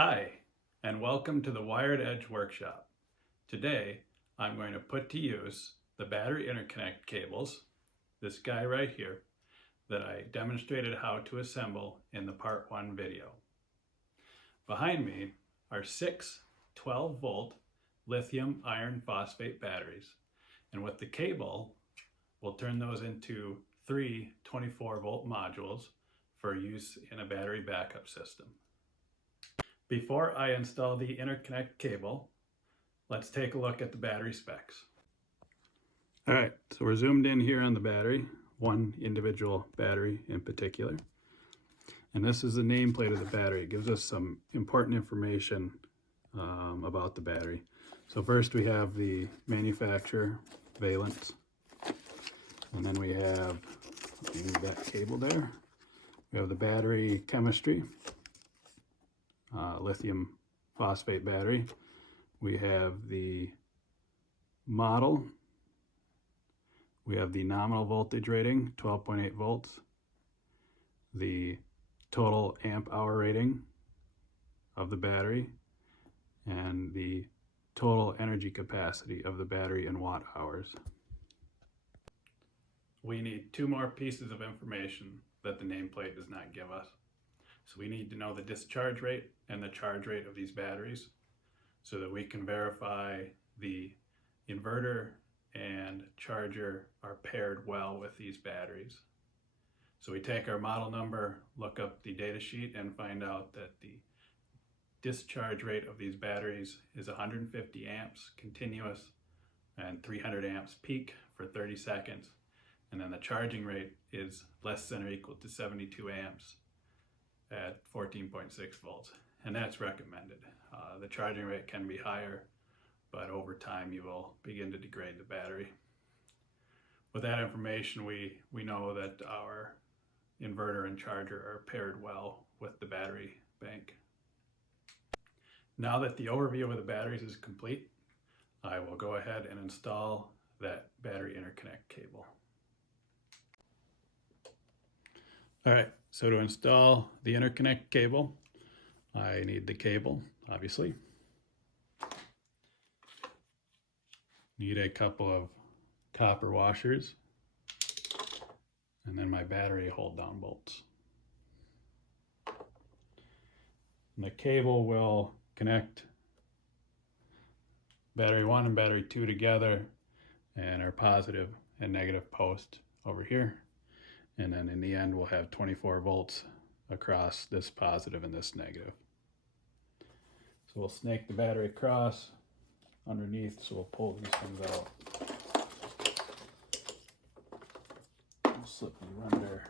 Hi, and welcome to the Wired Edge workshop. Today, I'm going to put to use the battery interconnect cables, this guy right here, that I demonstrated how to assemble in the part 1 video. Behind me are 6 12-volt lithium iron phosphate batteries, and with the cable, we'll turn those into 3 24-volt modules for use in a battery backup system. Before I install the interconnect cable, let's take a look at the battery specs. All right, so we're zoomed in here on the battery, one individual battery in particular. And this is the nameplate of the battery. It gives us some important information about the battery. So first we have the manufacturer, Valence. And then we have, move that cable there. We have the battery chemistry, lithium phosphate battery. We have the model. We have the nominal voltage rating, 12.8 volts. The total amp hour rating of the battery, and the total energy capacity of the battery in watt hours. We need 2 more pieces of information that the nameplate does not give us. So we need to know the discharge rate and the charge rate of these batteries so that we can verify the inverter and charger are paired well with these batteries. So we take our model number, look up the data sheet, and find out that the discharge rate of these batteries is 150 amps continuous and 300 amps peak for 30 seconds. And then the charging rate is less than or equal to 72 amps at 14.6 volts. And that's recommended. The charging rate can be higher, but over time you will begin to degrade the battery. With that information, we know that our inverter and charger are paired well with the battery bank. Now that the overview of the batteries is complete, I will go ahead and install that battery interconnect cable. All right, so to install the interconnect cable, I need the cable, obviously. Need a couple of copper washers, and then my battery hold down bolts. And the cable will connect battery 1 and battery 2 together, and our positive and negative post over here. And then in the end, we'll have 24 volts across this positive and this negative. So we'll snake the battery across underneath, so we'll pull these things out. We'll slip these under.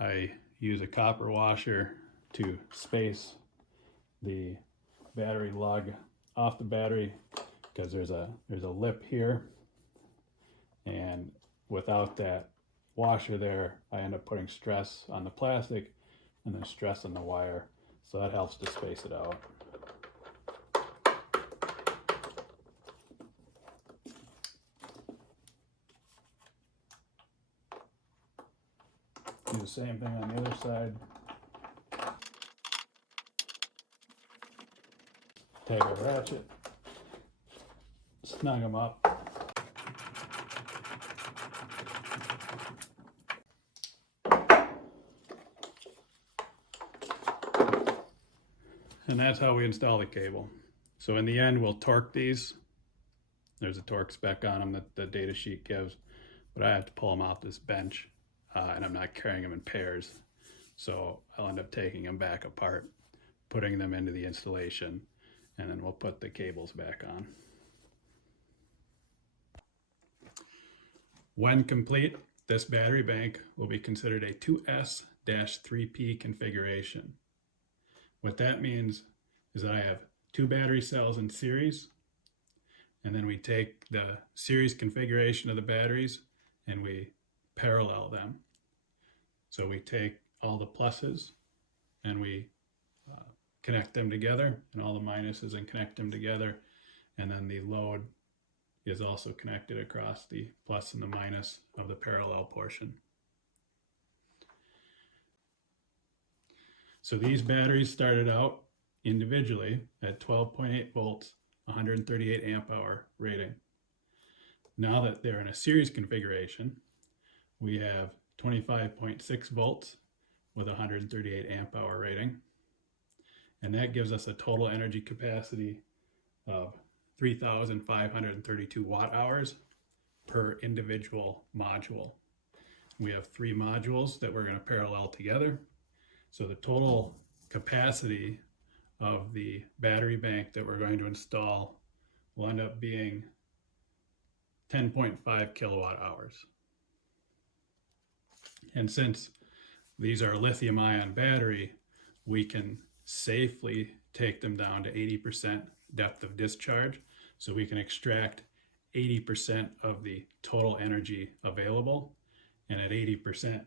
I use a copper washer to space the battery lug off the battery because there's a lip here, and without that washer there, I end up putting stress on the plastic and then stress on the wire, so that helps to space it out. Do the same thing on the other side. Take a ratchet, snug them up. And that's how we install the cable. So in the end, we'll torque these. There's a torque spec on them that the data sheet gives, but I have to pull them off this bench, and I'm not carrying them in pairs. So I'll end up taking them back apart, putting them into the installation, and then we'll put the cables back on. When complete, this battery bank will be considered a 2S-3P configuration. What that means is that I have 2 battery cells in series, and then we take the series configuration of the batteries and we parallel them. So we take all the pluses and we connect them together, and all the minuses, and connect them together, and then the load is also connected across the plus and the minus of the parallel portion. So these batteries started out individually at 12.8 volts, 138 amp hour rating. Now that they're in a series configuration, we have 25.6 volts with 138 amp hour rating. And that gives us a total energy capacity of 3,532 watt hours per individual module. We have 3 modules that we're going to parallel together. So the total capacity of the battery bank that we're going to install will end up being 10.5 kilowatt hours. And since these are lithium ion battery, we can safely take them down to 80% depth of discharge. So we can extract 80% of the total energy available. And at 80%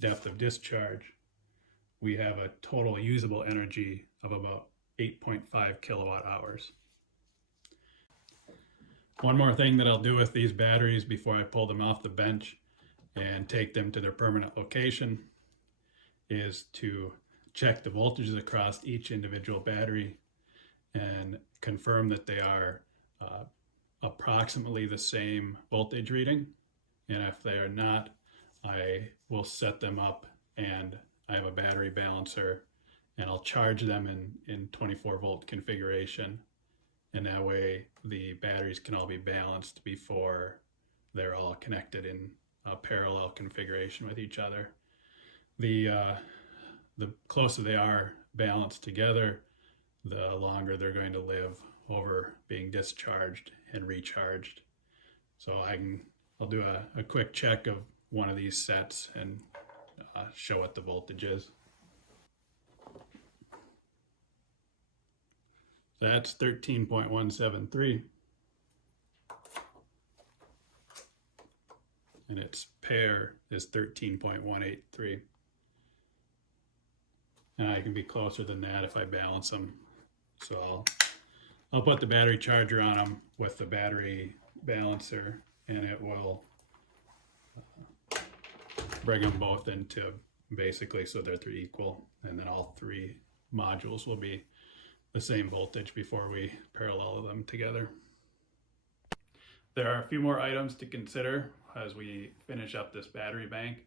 depth of discharge, we have a total usable energy of about 8.5 kilowatt hours. One more thing that I'll do with these batteries before I pull them off the bench and take them to their permanent location is to check the voltages across each individual battery and confirm that they are approximately the same voltage reading. And if they are not, I will set them up, and I have a battery balancer, and I'll charge them in 24 volt configuration. And that way the batteries can all be balanced before they're all connected in a parallel configuration with each other. The closer they are balanced together, the longer they're going to live over being discharged and recharged. So I'll do a quick check of one of these sets and show what the voltage is. That's 13.173. And its pair is 13.183. And I can be closer than that if I balance them. So I'll put the battery charger on them with the battery balancer, and it will bring them both into basically so they're equal, and then all 3 modules will be the same voltage before we parallel them together. There are a few more items to consider as we finish up this battery bank,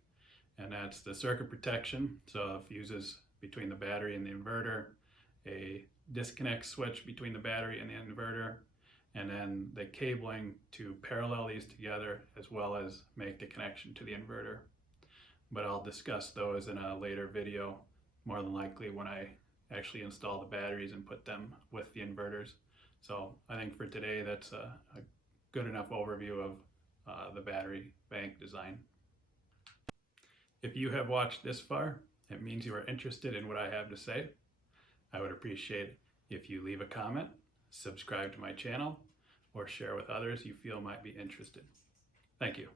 and that's the circuit protection, so fuses between the battery and the inverter, a disconnect switch between the battery and the inverter, and then the cabling to parallel these together as well as make the connection to the inverter. But I'll discuss those in a later video, more than likely when I actually install the batteries and put them with the inverters. So I think for today that's a good enough overview of the battery bank design. If you have watched this far, it means you are interested in what I have to say. I would appreciate it if you leave a comment, subscribe to my channel, or share with others you feel might be interested. Thank you.